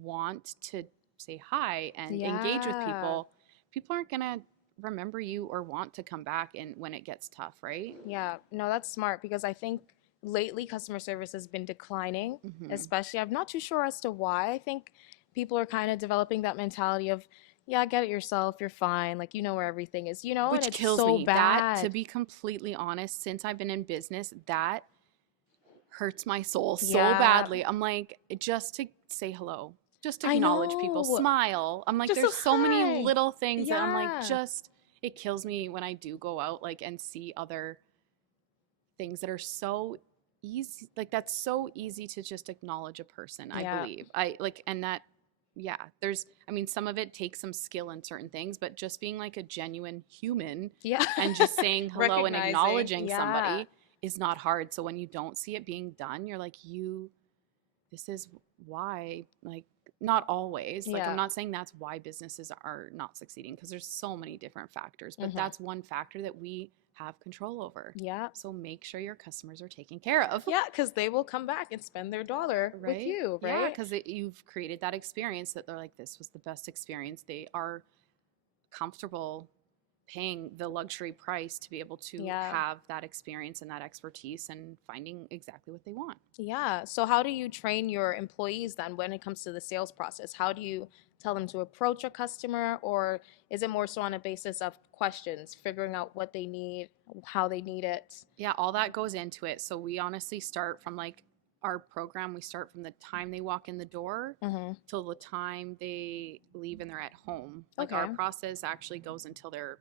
want to say hi and engage with Yeah. people, people aren't gonna remember you or want to come back and when it gets tough, right? Yeah. No, that's smart because I think lately customer service has been declining, Mhm. especially. I'm not too sure as to why. I think people are kind of developing that mentality of, yeah, get it yourself, you're fine, like you know where everything is, you know, and Which it's kills so me. That, to bad. be completely honest, since I've been in business, that hurts my soul so Yeah, badly. I'm like, just to say hello, just I acknowledge people, know. smile. I'm like, Just a there's so many hi. little things that I'm like, Yeah. just, it kills me when I do go out like and see other things that are so easy. Like, that's so easy to just acknowledge a person, I Yeah. believe. I like, and that, yeah, there's, I mean, some of it takes some skill in certain things, but just being like a genuine human Yeah. and just saying hello and Recognizing. acknowledging Yeah. somebody is not hard. So when you don't see it being done, you're like, this is why, like, not always. Like, I'm Yeah. not saying that's why businesses are not succeeding, because there's so many different factors, but Mhm. that's one factor that we have control over. Yeah. So make sure your customers are taken care of. Yeah, because they will come back and spend their dollar with Right? you, Yeah, right? because you've created that experience that they're like, this was the best experience. They are comfortable paying the luxury price to be able to Yeah. have that experience and that expertise and finding exactly what they want. Yeah. So how do you train your employees then when it comes to the sales process? How do you tell them to approach a customer, or is it more so on a basis of questions, figuring out what they need, how they need it? Yeah, all that goes into it. So we honestly start from like our program, we start from the time they walk in the door Mm-hmm. till the time they leave and they're at home. Like, Okay. our process actually goes until they're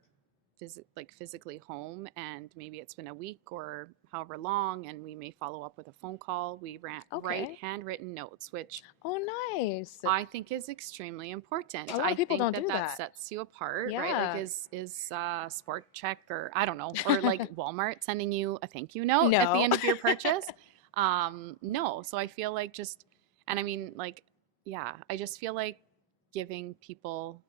physically home, and maybe it's been a week or however long, and we may follow up with a phone call. We write Okay. handwritten notes, which Oh, nice. I think is extremely important. A lot I of people think don't that do that. sets you apart, right? Like, Yeah. is Sport Check, or I don't know, or like Walmart sending you a thank you note at the No. end of your purchase? No. So I feel like just, and I mean, like, yeah, I just feel like giving people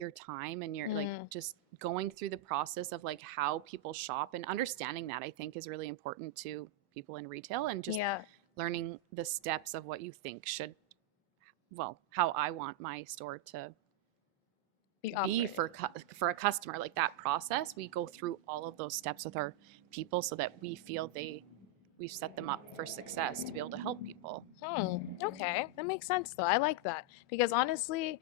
your time and your like Mm. just going through the process of like how people shop and understanding that, I think, is really important to people in retail, and just Yeah. learning the steps of what you think should, well, how I want my store to Be be operating. for a customer. Like, that process, we go through all of those steps with our people so that we feel we've set them up for success to be able to help people. Okay. That makes sense though. I like that because honestly,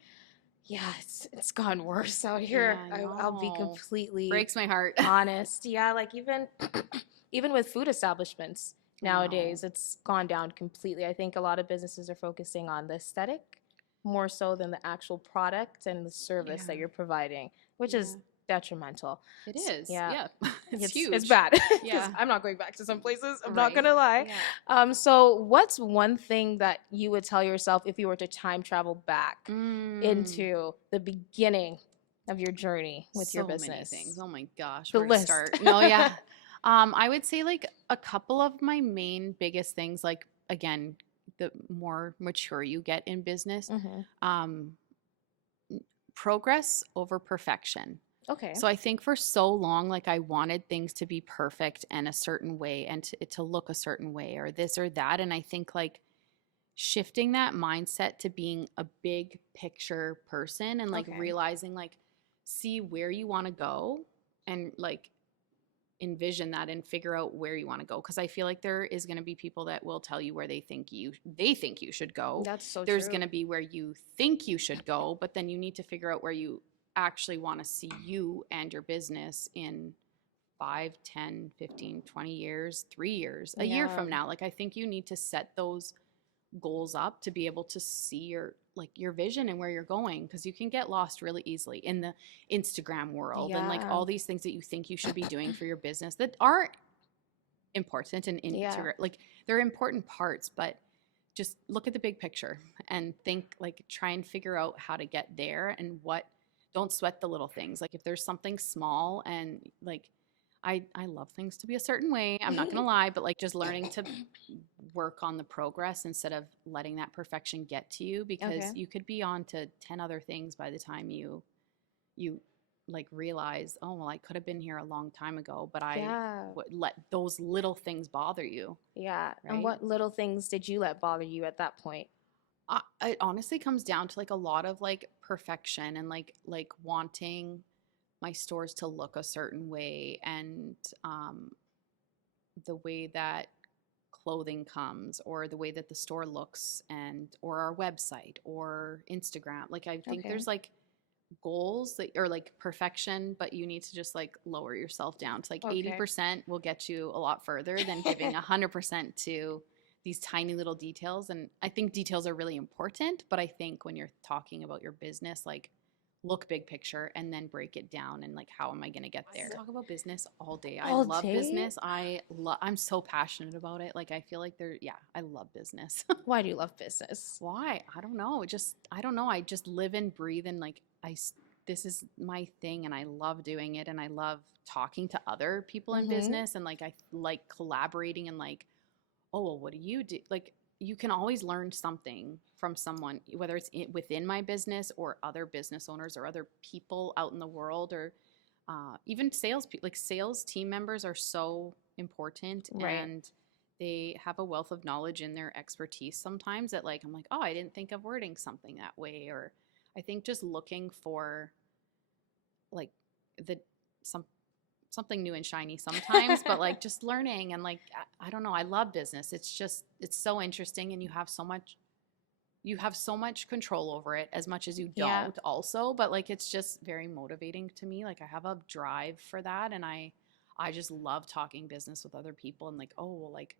yeah, it's gotten worse out here. Yeah, I I'll be know. completely Breaks my heart. honest. Yeah, like even even with food establishments I know. nowadays, it's gone down completely. I think a lot of businesses are focusing on the aesthetic more so than the actual product and the service that Yeah. you're providing, which is Yeah. detrimental. It is. Yeah. Yeah. It's It's huge. bad because Yeah. I'm not going back to some places. I'm not Right. gonna lie. Yeah. So what's one thing that you would tell yourself if you were to time travel back into the beginning of your journey with your So business? many things. Oh my gosh, The where to list. start? No, yeah. I would say like a couple of my main biggest things, like, again, the more mature you get in business, Mm-hmm. um, progress over perfection. Okay. So I think for so long, like, I wanted things to be perfect and a certain way, and to look a certain way, or this or that. And I think like shifting that mindset to being a big picture person, and like Okay. realizing, like, see where you want to go, and like envision that and figure out where you want to go, because I feel like there is going to be people that will tell you where they think you should go. That's so There's true. going to be where you think you should go, but then you need to figure out where you actually want to see you and your business in 5, 10, 15, 20 years, 3 years, a year from now. Like, I think you need to set those goals up to be able to see your vision and where you're going, because you can get lost really easily in the Instagram world and like all these things that you think you should be doing for your business that are important and like, they're important parts, but just look at the big picture and think, like, try and figure out how to get there, and don't sweat the little things. Like, if there's something small, and like, I love things to be a certain way, I'm not gonna lie, but like, just learning to work on the progress instead of letting that perfection get to you, because you could be on to 10 other things by the time you like realize, oh well, I could have been here a long time ago, but I would let those little things bother you. Yeah. And Right? what little things did you let bother you at that point? It honestly comes down to like a lot of like perfection, and like wanting my stores to look a certain way, and the way that clothing comes, or the way that the store looks, and or our website or Instagram. Like I think Okay. there's like goals that or like perfection, but you need to just like lower yourself down to like Okay. 80% will get you a lot further than giving 100% to these tiny little details. And I think details are really important, but I think when you're talking about your business, like look big picture and then break it down and like how am I going to get there. I talk about business all day. I All love day? business. I'm so passionate about it. Like I feel like I love business. Why do you love business? Why? I don't know. I don't know. I just live and breathe and like this is my thing and I love doing it and I love talking to other people in business and like I like collaborating and like, oh, well, what do you do? Like you can always learn something from someone, whether it's within my business or other business owners or other people out in the world or even sales people. Like sales team members are so important and they have a wealth of knowledge in their expertise sometimes that like I'm like, oh, I didn't think of wording something that way. Or I think just looking for like the something new and shiny sometimes, but like just learning and like I don't know, I love business. It's so interesting and you have so much control over it as much as you don't also, but like it's just very motivating to me. Like I have a drive for that and I just love talking business with other people and like, oh, well, like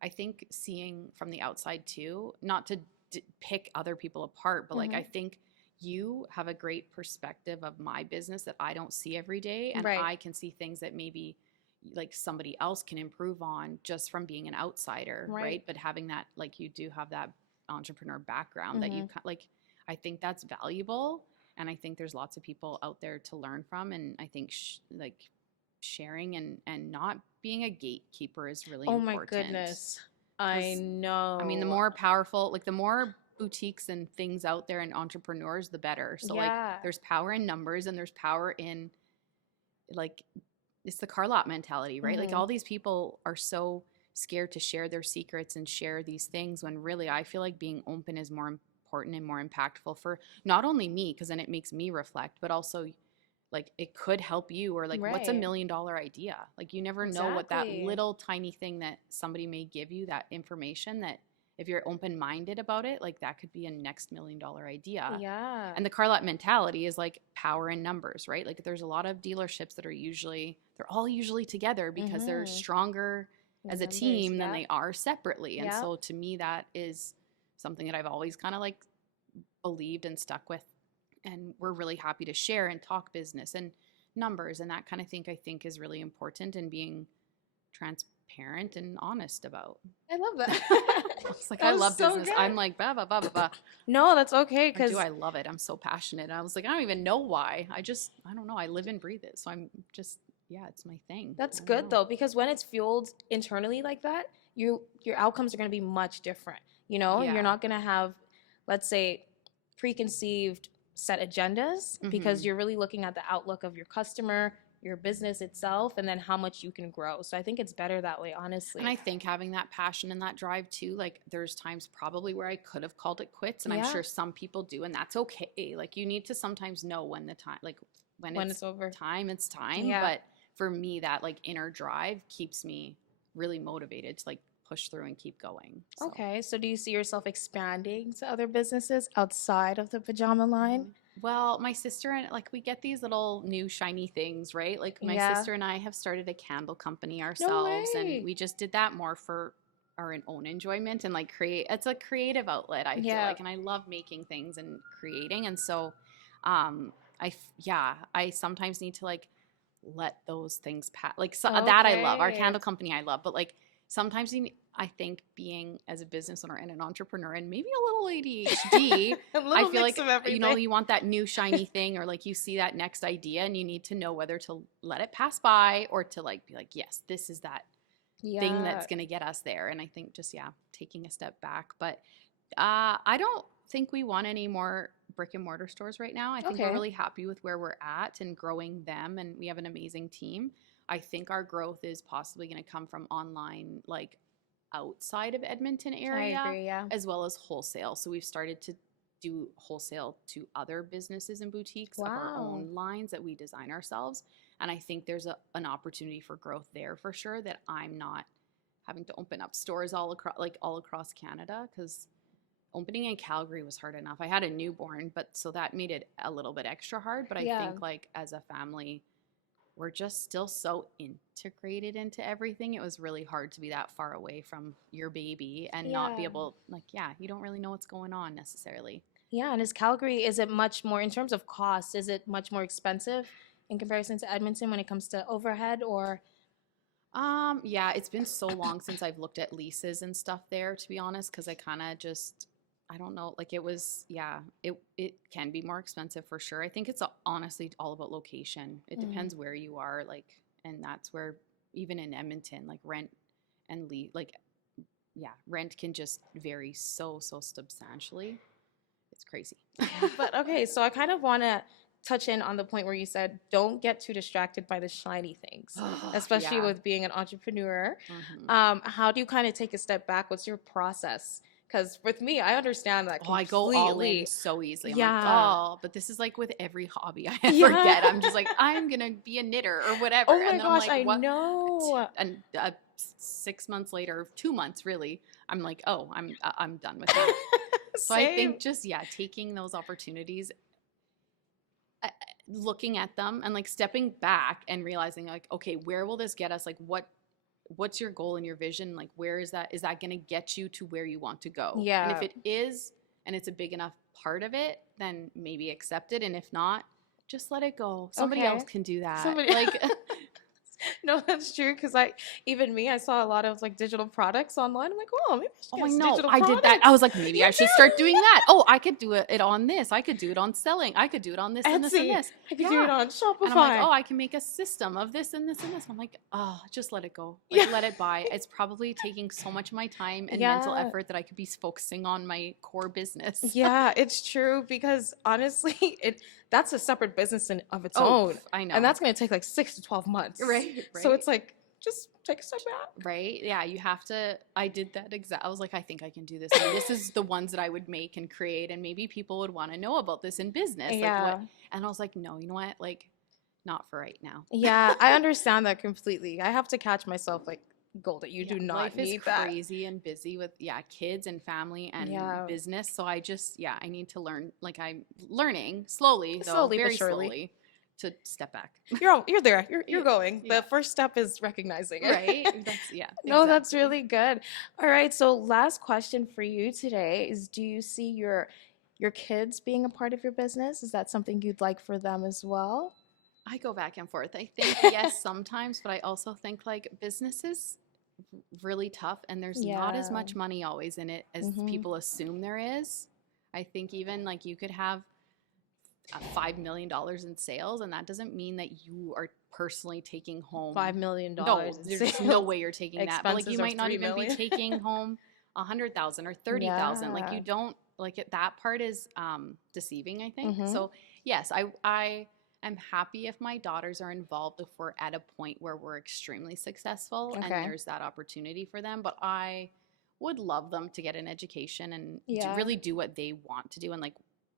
I think seeing from the outside too, not to pick other people apart, but like I think you have a great perspective of my business that I don't see every day. And I can see things that maybe like somebody else can improve on just from being an outsider. Right. But having that, like you do have that entrepreneur background that you like, I think that's valuable. And I think there's lots of people out there to learn from. And I think like sharing and not being a gatekeeper is really important. Oh my goodness. I know. I mean, the more powerful, like the more boutiques and things out there and entrepreneurs, the better. So like there's power in numbers and there's power in like it's the car lot mentality, right? Like all these people are so scared to share their secrets and share these things when really I feel like being open is more important and more impactful for not only me, because then it makes me reflect, but also like it could help you or like what's $1 million idea? Like you never know what that little tiny thing that somebody may give you, that information that if you're open-minded about it, like that could be a next $1 million idea. Yeah. And the car lot mentality is like power in numbers, right? Like there's a lot of dealerships that are they're all usually together because they're stronger as a team than they are separately. And so to me, that is something that I've always kind of like believed and stuck with. And we're really happy to share and talk business and numbers and that kind of thing. I think is really important and being transparent and honest about. I love that. It's like I love business. Good. I'm like blah blah blah blah blah. No, that's okay because I love it. I'm so passionate. And I was like, I don't even know why. I don't know. I live and breathe it. So I'm just it's my thing. That's good though, because when it's fueled internally like that, your outcomes are going to be much different. You know, you're not going to have, let's say, preconceived set agendas because you're really looking at the outlook of your customer, your business itself, and then how much you can grow. So I think it's better that way, honestly. And I think having that passion and that drive too, like there's times probably where I could have called it quits, and I'm sure some people do, and that's okay. Like you need to sometimes know when the time, like when it's over time, it's time. But for me, that like inner drive keeps me really motivated to like push through and keep going. So. Okay, so do you see yourself expanding to other businesses outside of the pajama line? Well, my sister and like we get these little new shiny things, right? Like my sister and I have started a candle company ourselves, and we just did that more for our own enjoyment and like it's a creative outlet. I feel like, and I love making things and creating, and so I sometimes need to like let those things pass. Like that I love. Our candle company I love, but like sometimes I think being as a business owner and an entrepreneur and maybe a little ADHD, I feel like, you want that new shiny thing or like you see that next idea and you need to know whether to let it pass by or to like be like, yes, this is that thing that's going to get us there. And I think just, taking a step back. But I don't think we want any more brick and mortar stores right now. I think we're really happy with where we're at and growing them. And we have an amazing team. I think our growth is possibly going to come from online, like outside of Edmonton area, I agree, as well as wholesale. So we've started to do wholesale to other businesses and boutiques of our own lines that we design ourselves. And I think there's an opportunity for growth there for sure that I'm not having to open up stores all across Canada, because opening in Calgary was hard enough. I had a newborn, but so that made it a little bit extra hard. But I think like as a family, we're just still so integrated into everything. It was really hard to be that far away from your baby and not be able, like, you don't really know what's going on necessarily. Yeah, and is it much more in terms of cost? Is it much more expensive in comparison to Edmonton when it comes to overhead or? Yeah, it's been so long since I've looked at leases and stuff there, to be honest, because I kind of just, I don't know, like it was, it can be more expensive for sure. I think it's honestly all about location. It depends where you are, like, and that's where even in Edmonton, like rent and rent can just vary so substantially. It's crazy. But okay, so I kind of want to touch in on the point where you said don't get too distracted by the shiny things, especially with being an entrepreneur. How do you kind of take a step back? What's your process? Because with me, I understand that completely. I go all in so easily. I'm like, but this is like with every hobby I ever get. I'm just like, I'm going to be a knitter or whatever. Oh my and gosh, I'm like, I know. And 6 months later, 2 months really, I'm like, oh, I'm done with that. So I think just, taking those opportunities, looking at them and like stepping back and realizing like, okay, where will this get us? Like what's your goal and your vision? Like, where is that going to get you to where you want to go? Yeah. And if it is, and it's a big enough part of it, then maybe accept it. And if not, just let it go. Somebody else can do that. Like, no, that's true. Because I saw a lot of like digital products online. I'm like, oh, maybe I should get know. digital I products. did that. I was like, maybe I should start doing that. Oh, I could do it on this. I could do it on selling. I could do it on this and this and this. I could do it on Shopify. And I'm like, oh, I can make a system of this and this and this. And I'm like, oh, just let it go. Like, let it by. It's probably taking so much of my time and mental effort that I could be focusing on my core business. Yeah, it's true, because honestly, that's a separate business of its own. I know. And that's going to take like 6 to 12 months. Right. So it's like, just take a step back. Right. Yeah. You have to. I did that I was like, I think I can do this. And this is the ones that I would make and create. And maybe people would want to know about this in business. Yeah. Like and I was like, no, you know what? Like, not for right now. Yeah. I understand that completely. I have to catch myself like, Golda, you do not life need is crazy and busy with kids and family and business. So I just I need to learn. Like, I'm learning slowly very slowly to step back. You're there. You're going. The first step is recognizing it. Right. No, that's really good. All right. So last question for you today is: do you see your kids being a part of your business? Is that something you'd like for them as well? I go back and forth. I think yes, sometimes, but I also think like business is really tough and there's not as much money always in it as people assume there is. I think even like you could have $5 million in sales, and that doesn't mean that you are personally taking home $5 million. No, there's no way you're taking that. But like you might not even be taking home 100,000 or 30,000. Like you don't like it. That part is deceiving, I think. So yes, I'm happy if my daughters are involved, if we're at a point where we're extremely successful and there's that opportunity for them. But I would love them to get an education and to really do what they want to do and like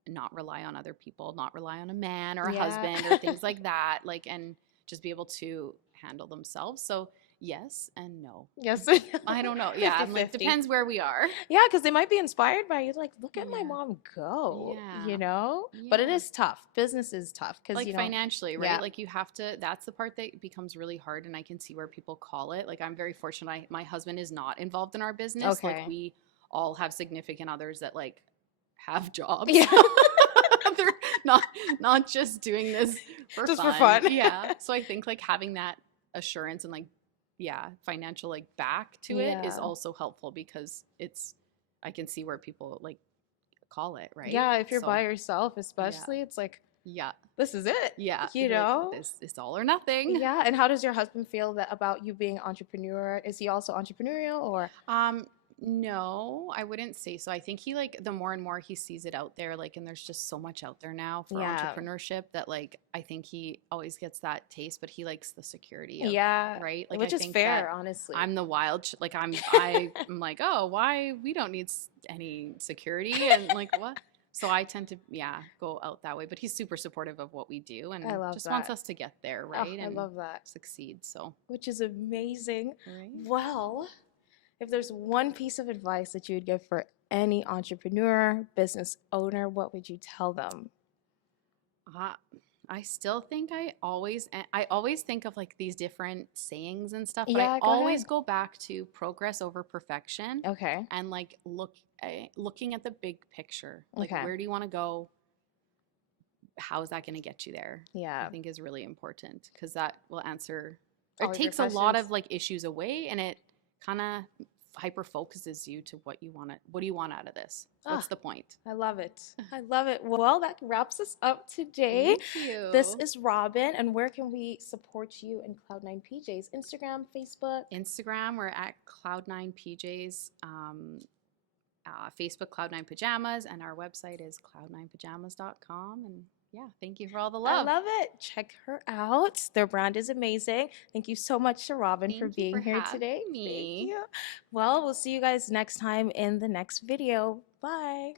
not rely on other people, not rely on a man or a husband or things like that, like, and just be able to handle themselves. So yes and no. Yes. I don't know. Yeah. I'm like, depends where we are. Yeah. Because they might be inspired by you. Like, look at my mom go, you know, but it is tough. Business is tough. Cause like financially, right? Yeah. Like you have to, that's the part that becomes really hard. And I can see where people call it. Like I'm very fortunate. My husband is not involved in our business. Okay. Like we all have significant others that like have jobs. Yeah. They're not just doing this for fun. Yeah. So I think like having that assurance and like, financial like back to it is also helpful because I can see where people like call it, right? Yeah. If you're by yourself, especially, it's like, this is it. Yeah. You know, like, this is all or nothing. Yeah. And how does your husband feel about you being an entrepreneur? Is he also entrepreneurial or? No, I wouldn't say so. I think he like the more and more he sees it out there, like, and there's just so much out there now for entrepreneurship that like I think he always gets that taste, but he likes the security of, right? Like, which I is think fair, honestly. I'm the wild like I'm like, oh, why we don't need any security and like what? So I tend to go out that way, but he's super supportive of what we do and just wants us to get there, right? I love that. Succeed. So which is amazing. Right? Well, If there's one piece of advice that you would give for any entrepreneur, business owner, what would you tell them? I still think I always think of like these different sayings and stuff, but I Yeah, go always ahead. go back to progress over perfection Okay. and like looking at the big picture. Like Okay. where do you want to go? How is that going to get you there? I Yeah. think is really important because that will answer or All it of your takes a lot questions. of like issues away and it kind of hyper focuses you to what do you want out of this? Ah, What's the point? I love it. I love it. Well, that wraps us up today. Thank This you. is Robyn, and where can we support you in Cloud Nine PJs? Instagram, Facebook? Instagram, we're at Cloud Nine PJs. Facebook, Cloud Nine Pajamas, and our website is cloud9pajamas.com. And yeah, thank you for all the I love. love it. Check her out. Their brand is amazing. Thank you so much to Robyn for Thank you for being here today. having Thank me. you. Well, we'll see you guys next time in the next video. Bye.